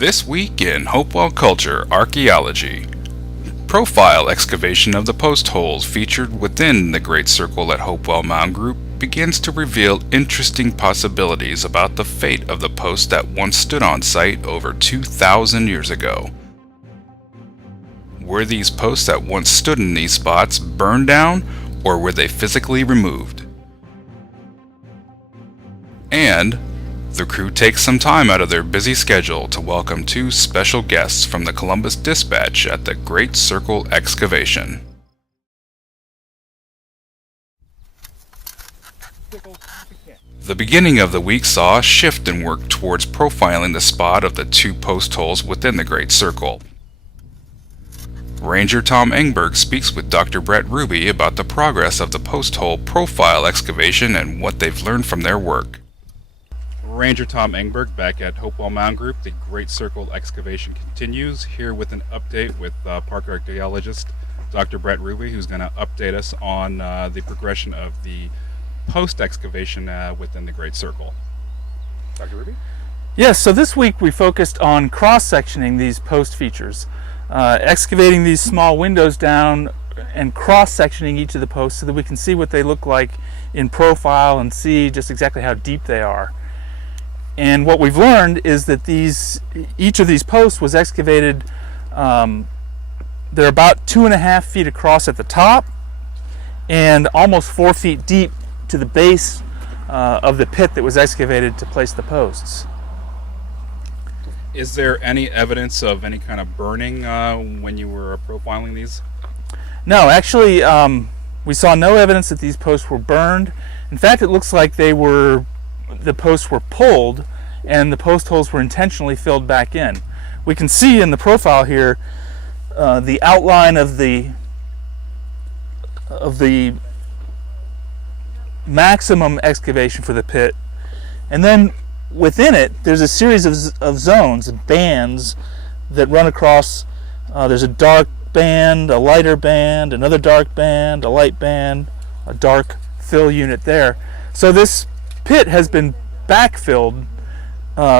This week in Hopewell Culture Archaeology. Profile excavation of the post holes featured within the Great Circle at Hopewell Mound Group begins to reveal interesting possibilities about the fate of the posts that once stood on site over 2,000 years ago. Were these posts that once stood in these spots burned down, or were they physically removed? And the crew takes some time out of their busy schedule to welcome two special guests from the Columbus Dispatch at the Great Circle excavation. The beginning of the week saw a shift in work towards profiling the spot of the two post holes within the Great Circle. Ranger Tom Engberg speaks with Dr. Brett Ruby about the progress of the post hole profile excavation and what they've learned from their work. Ranger Tom Engberg back at Hopewell Mound Group. The Great Circle excavation continues, here with an update with park archaeologist Dr. Brett Ruby, who's going to update us on the progression of the post excavation within the Great Circle. Dr. Ruby? Yes, so this week we focused on cross-sectioning these post features, excavating these small windows down and cross-sectioning each of the posts so that we can see what they look like in profile and see just exactly how deep they are. And what we've learned is that each of these posts was excavated, they're about 2.5 feet across at the top and almost 4 feet deep to the base of the pit that was excavated to place the posts. Is there any evidence of any kind of burning when you were profiling these? No, actually we saw no evidence that these posts were burned. In fact, it looks like the posts were pulled and the post holes were intentionally filled back in. We can see in the profile here the outline of the maximum excavation for the pit, and then within it there's a series of zones, bands that run across. There's a dark band, a lighter band, another dark band, a light band, a dark fill unit there. So this pit has been backfilled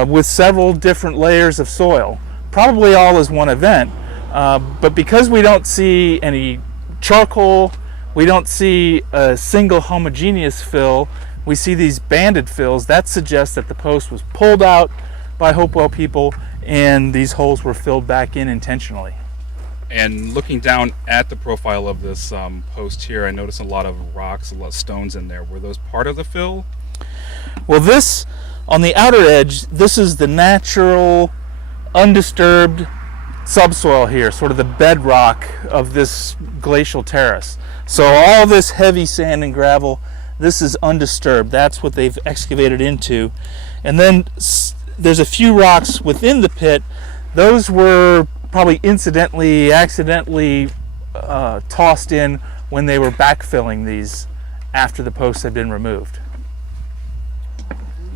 with several different layers of soil, probably all as one event, but because we don't see any charcoal, we don't see a single homogeneous fill, we see these banded fills. That suggests that the post was pulled out by Hopewell people and these holes were filled back in intentionally. And looking down at the profile of this post here, I noticed a lot of rocks, a lot of stones in there. Were those part of the fill? Well, this, on the outer edge, this is the natural, undisturbed subsoil here, sort of the bedrock of this glacial terrace. So all this heavy sand and gravel, this is undisturbed. That's what they've excavated into. And then there's a few rocks within the pit. Those were probably incidentally, accidentally tossed in when they were backfilling these after the posts had been removed.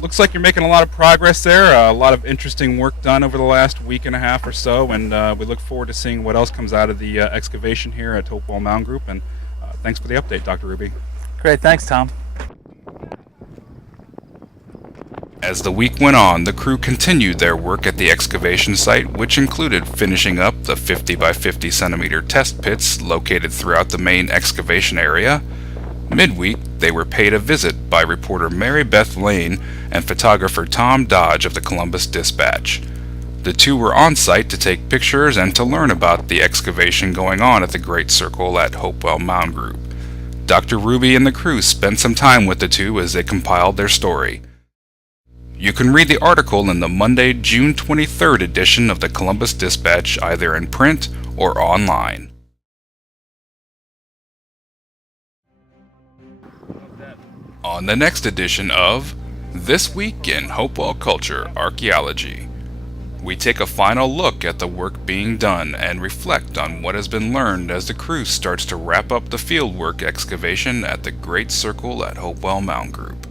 Looks like you're making a lot of progress there, a lot of interesting work done over the last week and a half or so, and we look forward to seeing what else comes out of the excavation here at Hopewell Mound Group, and thanks for the update, Dr. Ruby. Great, thanks, Tom. As the week went on, the crew continued their work at the excavation site, which included finishing up the 50 by 50 centimeter test pits located throughout the main excavation area. Midweek, they were paid a visit by reporter Mary Beth Lane and photographer Tom Dodge of the Columbus Dispatch. The two were on site to take pictures and to learn about the excavation going on at the Great Circle at Hopewell Mound Group. Dr. Ruby and the crew spent some time with the two as they compiled their story. You can read the article in the Monday, June 23rd edition of the Columbus Dispatch, either in print or online. On the next edition of This Week in Hopewell Culture Archaeology, we take a final look at the work being done and reflect on what has been learned as the crew starts to wrap up the fieldwork excavation at the Great Circle at Hopewell Mound Group.